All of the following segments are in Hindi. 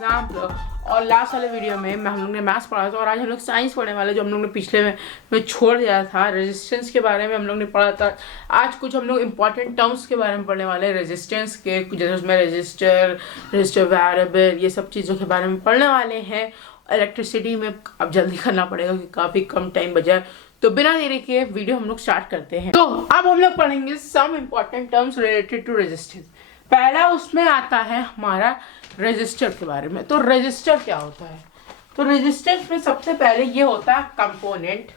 एग्जाम्पल। और लास्ट वाले वीडियो में हम लोग ने मैथ्स पढ़ा था और आज हम लोग साइंस पढ़ने वाले, जो हम लोग ने पिछले में छोड़ दिया था। रेजिस्टेंस के बारे में हम लोग ने पढ़ा था। आज कुछ हम लोग इंपॉर्टेंट टर्म्स के बारे में पढ़ने वाले हैं रेजिस्टेंस के, जैसे उसमें रजिस्टर वेरिएबल, ये सब चीज़ों के बारे में पढ़ने वाले हैं। इलेक्ट्रिसिटी में अब जल्दी करना पड़ेगा क्योंकि काफ़ी कम टाइम बचा है, तो बिना देरी के वीडियो हम लोग स्टार्ट करते हैं। तो अब हम लोग पढ़ेंगे some important terms related to resistance. पहला उसमें आता है हमारा रेजिस्टर के बारे में। तो रेजिस्टर क्या होता है? तो रेजिस्टेंस में सबसे पहले ये होता है कंपोनेंट।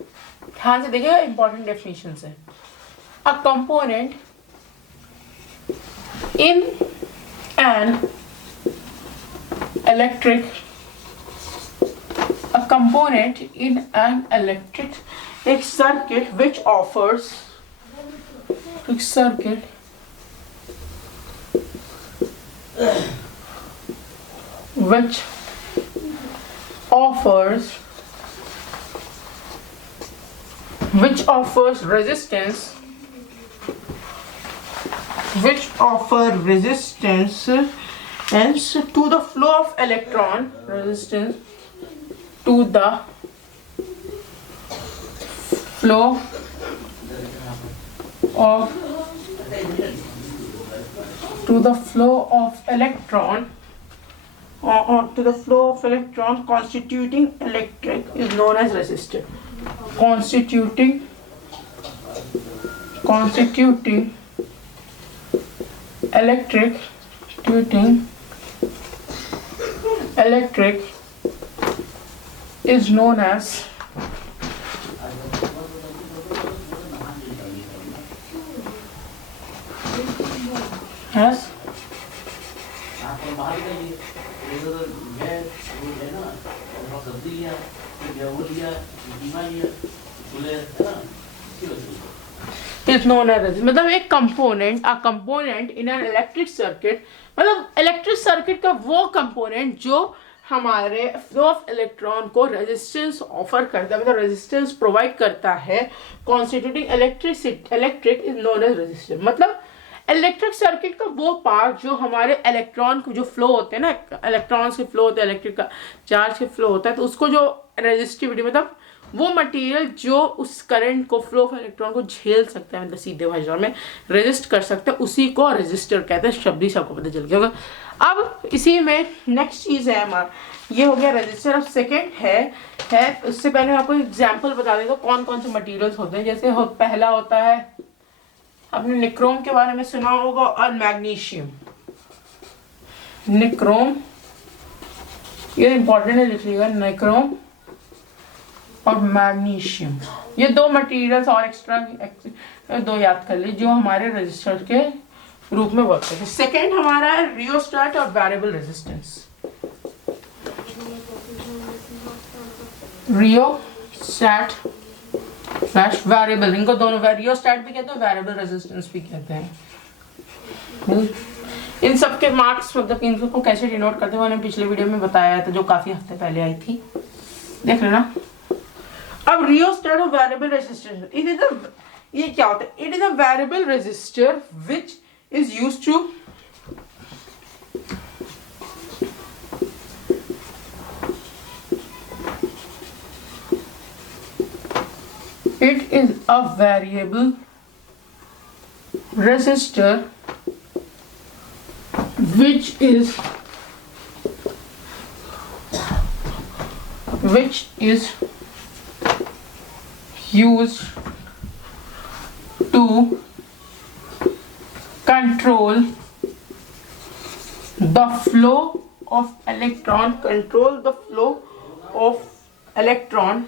ध्यान से देखिएगा, इंपॉर्टेंट डेफिनेशन है। अ component in an electric a component in an electric circuit which offers resistance and to the flow of electron, resistance to the flow of electron constituting electric is known as resistor. Constituting electric is known as मतलब एक component, a component in an electric circuit, मतलब इलेक्ट्रिक सर्किट का वो कंपोनेंट जो हमारे फ्लो ऑफ इलेक्ट्रॉन को रेजिस्टेंस ऑफर करता है, मतलब रेजिस्टेंस प्रोवाइड करता है। Constituting electric is known as resistor. मतलब इलेक्ट्रिक सर्किट का वो पार्ट जो हमारे इलेक्ट्रॉन को जो फ्लो होते हैं ना, इलेक्ट्रॉन्स के फ्लो होते हैं, इलेक्ट्रिक का चार्ज के फ्लो होता है, तो उसको जो रेजिस्टिविटी, मतलब वो मटेरियल जो उस करंट को, फ्लो ऑफ इलेक्ट्रॉन को झेल सकता है, मतलब सीधे भाषा में रेजिस्ट कर सकता है, उसी को रेजिस्टर कहते हैं। शब्द ही सबको पता चल गया होगा। अब इसी में नेक्स्ट चीज है हमारा, ये हो गया रेजिस्टर। अब सेकेंड है उससे पहले आपको एग्जाम्पल बता दें तो कौन कौन से मटेरियल्स होते हैं। जैसे पहला होता है, आपने निक्रोम के बारे में सुना होगा, और मैग्नीशियम। निक्रोम, ये इंपॉर्टेंट है, लिखिएगा, निक्रोम और मैग्नीशियम। ये दो मटेरियल्स और एक्स्ट्रा दो याद कर लीजिए जो हमारे रेजिस्टर के रूप में वर्क करते हैं। सेकेंड हमारा है रियोस्टेट और वेरिएबल रेजिस्टेंस। रियोस्टेट / वेरिएबल, इनको दोनों रियोस्टेट भी कहते हैं, वेरिएबल रेजिस्टेंस भी कहते हैं। इन सब के मार्क्स, मतलब इनको कैसे डिनोट करते हैं मैंने पिछले वीडियो में बताया था, जो काफी हफ्ते पहले आई थी, देख लेना। अब रियोस्टेट और वेरिएबल रेजिस्टेंस, ये क्या होता है? It is a variable resistor which is used to resistor which is used to control the flow of electron,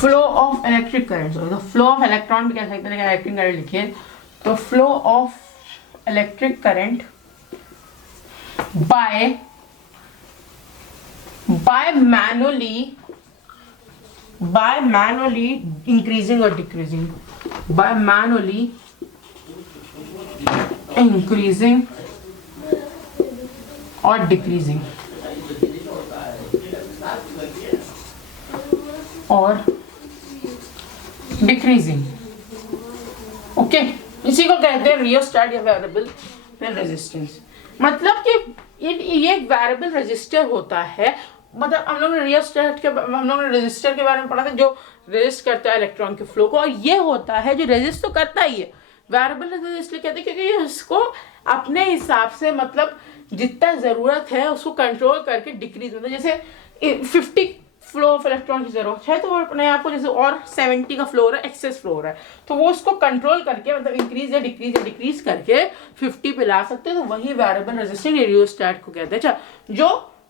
flow of electric current। So the flow of electron भी कह सकते हैं, इलेक्ट्रिक करंट लिखिए, तो flow of electric current by manually increasing or decreasing, by manually increasing or decreasing, और डिक्रीजिंग। ओके, इसी को कहते हैं रियोस्टेट या वेरिएबल रेजिस्टेंस। मतलब कि ये एक वेरिएबल रजिस्टर होता है। मतलब हम लोग ने रजिस्टर के बारे में पढ़ा था, जो रजिस्ट करता है इलेक्ट्रॉन के फ्लो को, और ये होता है जो रजिस्ट तो करता ही है, वेरिएबल रजिस्टर कहते हैं, क्योंकि ये इसको अपने हिसाब से मतलब जितना जरूरत है उसको कंट्रोल करके डिक्रीज, मतलब जैसे 50 फ्लो ऑफ इलेक्ट्रॉन की जरूरत है तो वो अपने आप को जैसे और 70 का फ्लो हो रहा है, एक्सेस फ्लो हो रहा है, तो वो उसको कंट्रोल करके मतलब इंक्रीज या डिक्रीज करके 50 पे ला सकते हैं, तो वही वेरिएबल रेजिस्टर रियोस्टेट को कहते हैं। अच्छा, जो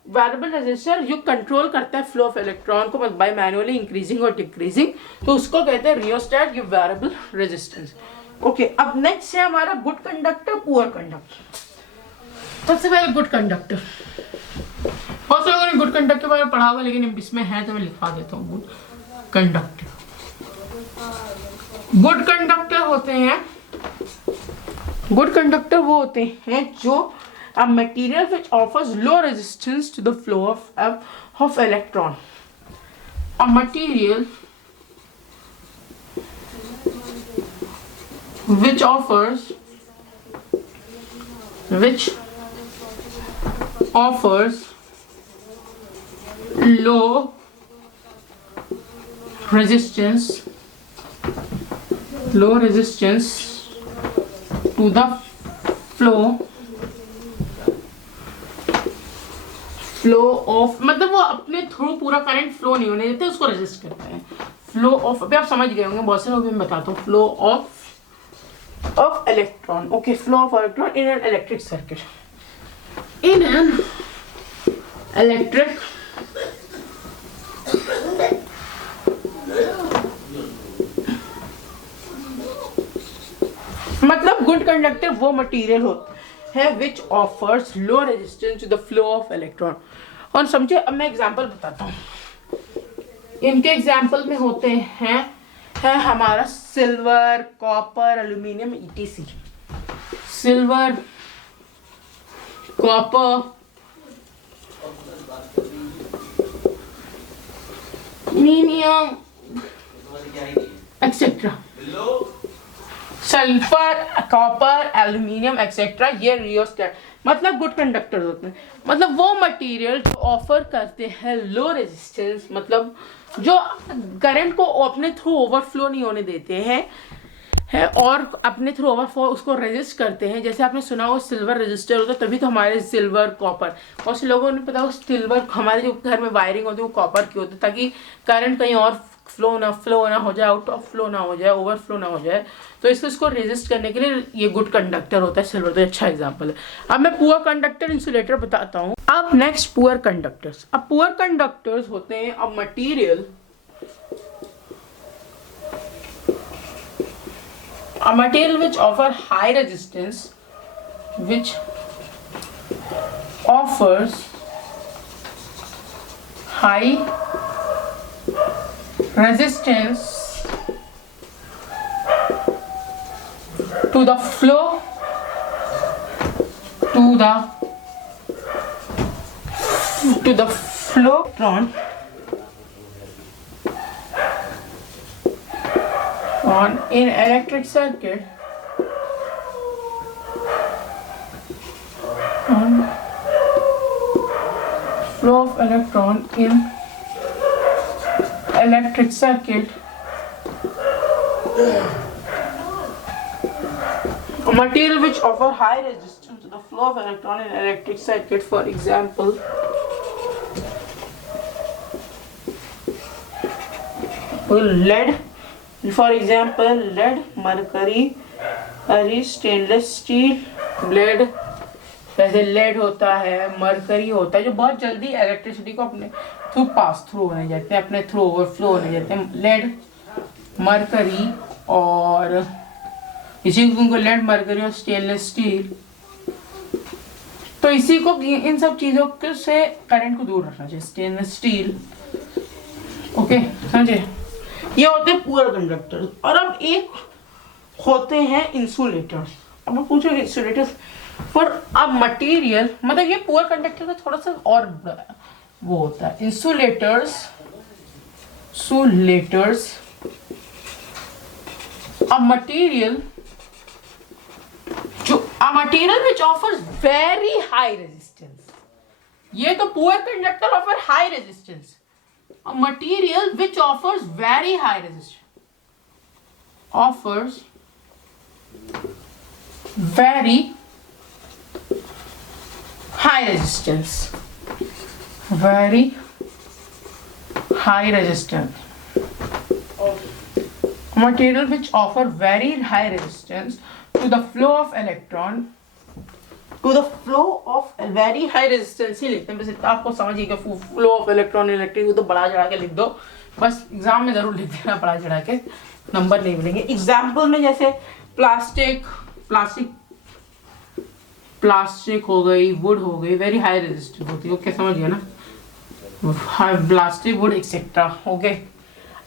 वेरिएबल रेजिस्टर जो कंट्रोल करता है फ्लो ऑफ इलेक्ट्रॉन को बाय मैनुअली इंक्रीजिंग और डिक्रीजिंग, तो उसको कहते हैं रियोस्टेट या वेरिएबल रेजिस्टेंस। ओके, अब नेक्स्ट है हमारा गुड कंडक्टर, पुअर कंडक्टर। सबसे पहले गुड कंडक्टर, बहुत से लोगों ने गुड कंडक्टर के बारे में पढ़ा हुआ, लेकिन इसमें है तो मैं लिखवा देता हूँ। गुड कंडक्टर, गुड कंडक्टर होते हैं, गुड कंडक्टर वो होते हैं जो a material which offers low resistance to the flow of electron, a material which offers low resistance to the flow of, मतलब वो अपने थ्रू पूरा करंट फ्लो नहीं होने देते, उसको रेजिस्ट करते हैं। फ्लो ऑफ, अभी आप समझ गए होंगे, बहुत से लोग मैं बताता हूँ। Flow of electron, okay, flow of electron in an electric circuit, in an electric मतलब गुड कंडक्टर वो मटेरियल होता है which offers low resistance to the flow of electron। और समझे, अब मैं एग्जांपल बताता हूँ। इनके एग्जांपल में होते हैं है हमारा silver, copper, aluminium, etc. Silver, copper, aluminium etcetera, sulphur, copper, aluminium etcetera, ये रियोस्टेट मतलब गुड कंडक्टर होते हैं। मतलब वो मटेरियल जो ऑफर करते हैं लो रेजिस्टेंस, मतलब जो करंट को अपने थ्रू ओवरफ्लो नहीं होने देते हैं और अपने थ्रू ओवरफ्लो उसको रेजिस्ट करते हैं। जैसे आपने सुना हो सिल्वर रेजिस्टर होता है, तभी तो हमारे सिल्वर, कॉपर, बहुत से लोगों ने पता हो सिल्वर, हमारे जो घर में वायरिंग होती है वो कॉपर की होती है, ताकि करंट कहीं और फ्लो ना हो जाए, आउट ऑफ फ्लो ना हो जाए, ओवरफ्लो ना हो जाए, तो इसको रेजिस्ट करने के लिए ये गुड कंडक्टर होता है सिल्वर, तो अच्छा एग्जांपल है। अब मैं पुअर कंडक्टर, इंसुलेटर बताता हूँ। अब नेक्स्ट पुअर कंडक्टर्स। अब पुअर कंडक्टर्स होते हैं अब material, a material which offer high resistance, which offers high resistance to the flow electron on in electric circuit, on flow of electron in electric circuit, a material which offer high resistance to the flow of electron in electric circuit, for example lead, mercury, stainless steel, lead, जैसे लेड होता है, मरकरी होता है, जो बहुत जल्दी इलेक्ट्रिसिटी को अपने थ्रू पास थ्रू होने जाते हैं, अपने थ्रू ओवरफ्लो होने जाते हैं। लेड, मरकरी और इसी को लेड, मरकरी और स्टेनलेस स्टील, तो इसी को इन सब चीजों से करंट को दूर रखना चाहिए। स्टेनलेस स्टील, ओके, समझे, ये होते हैं पुअर कंडक्टर। और अब एक होते हैं इंसुलेटर्स। अब आप पूछोगे इंसुलेटर्स पर अब मटेरियल, मतलब ये पुअर कंडक्टर का थोड़ा सा और वो होता है। Insulators a material which offers very high resistance, ये तो poor conductor offer high resistance, material which offers very high resistance, offers very high resistance, very high resistance, material which offer very high resistance to the flow of electron, to the flow of very high resistance ही लिखते हैं, बस इतना आपको समझिएगा, flow of electron इलेक्ट्रिक को तो बड़ा चढ़ा के लिख दो, बस एग्जाम में जरूर लिख देना बड़ा चढ़ा के, नंबर नहीं मिलेंगे। एग्जाम्पल में जैसे प्लास्टिक हो गई, वुड हो गई, वेरी हाई रेजिस्टेंस होती है, ओके समझ गया ना, प्लास्टिक, वुड एक्सेट्रा, ओके।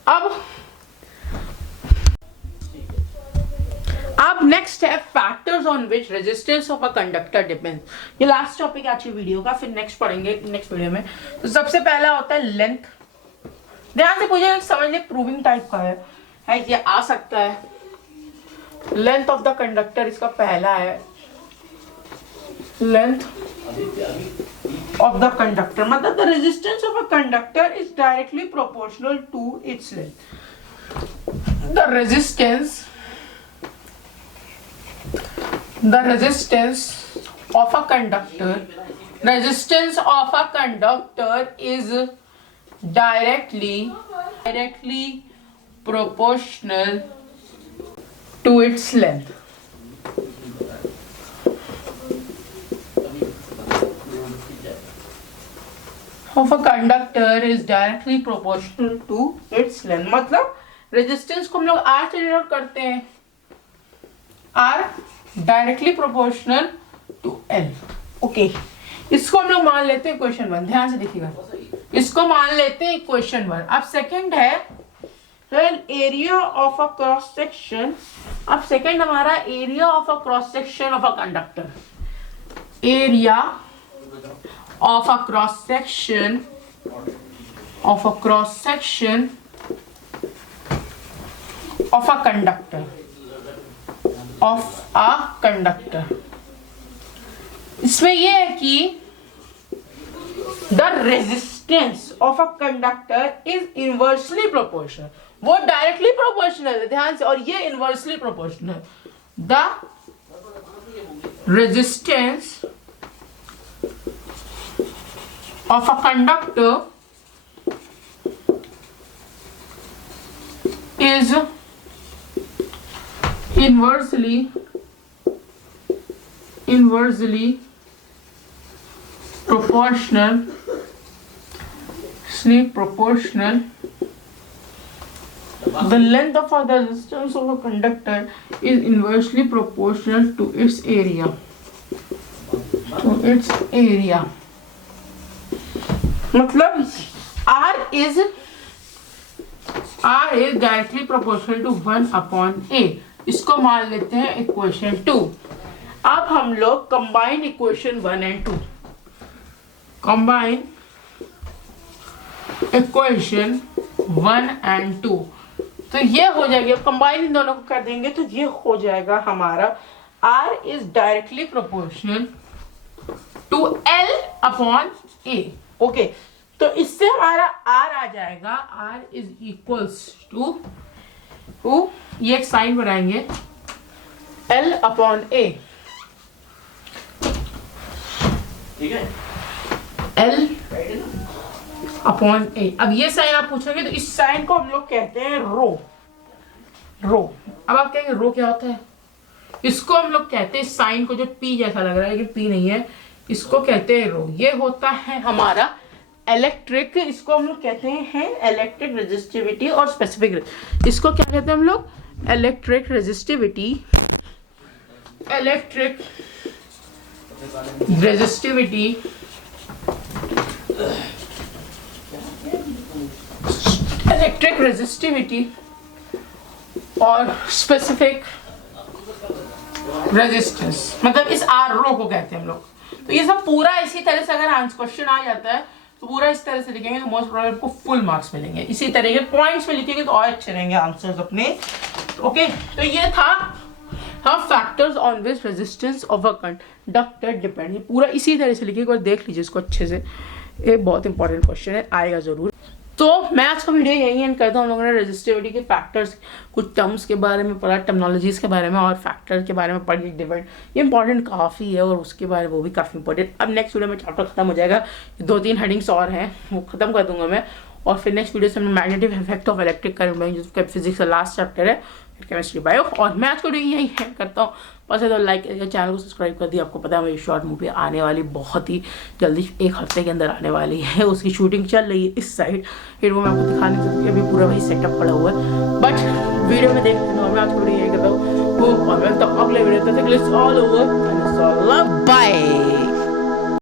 अब नेक्स्ट है factors on which resistance of a conductor depend. ये लास्ट टॉपिक आज की वीडियो का, फिर नेक्स्ट पढ़ेंगे नेक्स्ट वीडियो में। तो सबसे पहला होता है लेंथ, ध्यान से पूछिए, समझ ले प्रूविंग टाइप का है ये आ सकता है। लेंथ ऑफ द कंडक्टर इसका पहला है, लेंथ ऑफ द कंडक्टर मतलब the resistance of a conductor is directly proportional to its length. The resistance of a conductor is directly proportional to its length. Of a conductor is directly proportional to its length, मतलब रेजिस्टेंस को हम लोग R से डिनोट करते हैं, R directly proportional to L, okay. इसको हम लोग मान लेते हैं इक्वेशन 1, ध्यान से देखिएगा, इसको मान लेते हैं इक्वेशन 1। अब सेकंड है area of a cross section. अब सेकंड हमारा area of a cross section of a conductor, area of a cross section of a cross section of a conductor इसमें ये है कि the resistance of a conductor is inversely proportional, वो डायरेक्टली प्रोपोर्शनल है, ध्यान से, और ये inversely proportional. The resistance of a conductor is inversely proportional the length of the resistance of a conductor is inversely proportional to its area, मतलब R is directly proportional to 1/A। इसको मान लेते हैं इक्वेशन 2। अब हम लोग combine equation 1 and 2, combine equation 1 and 2, तो ये हो जाएगी, अब कंबाइन इन दोनों को कर देंगे तो ये हो जाएगा हमारा R is directly proportional to L/A, okay. तो इससे हमारा R आ जाएगा, R is equals to ये एक साइन बनाएंगे L/A, ठीक है, L/A। अब ये साइन आप पूछोगे तो इस साइन को हम लोग कहते हैं रो। अब आप कहेंगे रो क्या होता है, इसको हम लोग कहते हैं, साइन को जो P जैसा लग रहा है लेकिन P नहीं है, इसको कहते हैं रो। ये होता है हमारा इलेक्ट्रिक, इसको हम लोग कहते हैं इलेक्ट्रिक रेजिस्टिविटी और स्पेसिफिक, इसको क्या कहते हैं हम लोग, इलेक्ट्रिक रेजिस्टिविटी और स्पेसिफिक रेजिस्टेंस, मतलब इस R रो को कहते हैं हम लोग। तो ये सब पूरा इसी तरह से अगर आंसर क्वेश्चन आ जाता है तो पूरा इस तरह से लिखेंगे तो मोस्ट प्रोबेबली आपको फुल मार्क्स मिलेंगे। इसी तरह के पॉइंट्स में लिखेंगे तो और अच्छे रहेंगे आंसर्स अपने, ओके। तो ये था हाँ, factors on which resistance of a conductor depend, ये पूरा इसी तरह से लिखिए, एक बार देख लीजिए इसको अच्छे से, ये बहुत इंपॉर्टेंट क्वेश्चन है, आएगा जरूर। तो मैं आज का वीडियो यही एंड करता हूँ। हम लोगों ने रेजिस्टिविटी के फैक्टर्स, कुछ टर्म्स के बारे में पढ़ा, टर्मिनोलॉजीज के बारे में और फैक्टर के बारे में पढ़ी, डिपेंड, ये इंपॉर्टेंट काफ़ी है और उसके बारे में वो भी काफ़ी इंपॉर्टेंट। अब नेक्स्ट वीडियो में चैप्टर खत्म हो जाएगा, 2-3 हेडिंग्स और हैं वो खत्म कर दूंगा मैं, और फिर नेक्स्ट वीडियो से मैं magnetic effect of electric current, जो फिजिक्स का लास्ट चैप्टर है, केमिस्ट्री बायो। और मैं आज को यही करता हूँ, बस है तो लाइक करिए, चैनल को सब्सक्राइब कर दिया। आपको पता है मेरी शॉर्ट मूवी आने वाली बहुत ही जल्दी, 1 हफ्ते के अंदर आने वाली है, उसकी शूटिंग चल रही है इस साइड, फिर वो मैं आपको दिखा नहीं सकती, अभी पूरा वही सेटअप पड़ा हुआ है, बट वीडियो में देख लेना। मैं आज को यही करता हूँ, अगले वीडियो तक ऑल ओवर, बाय।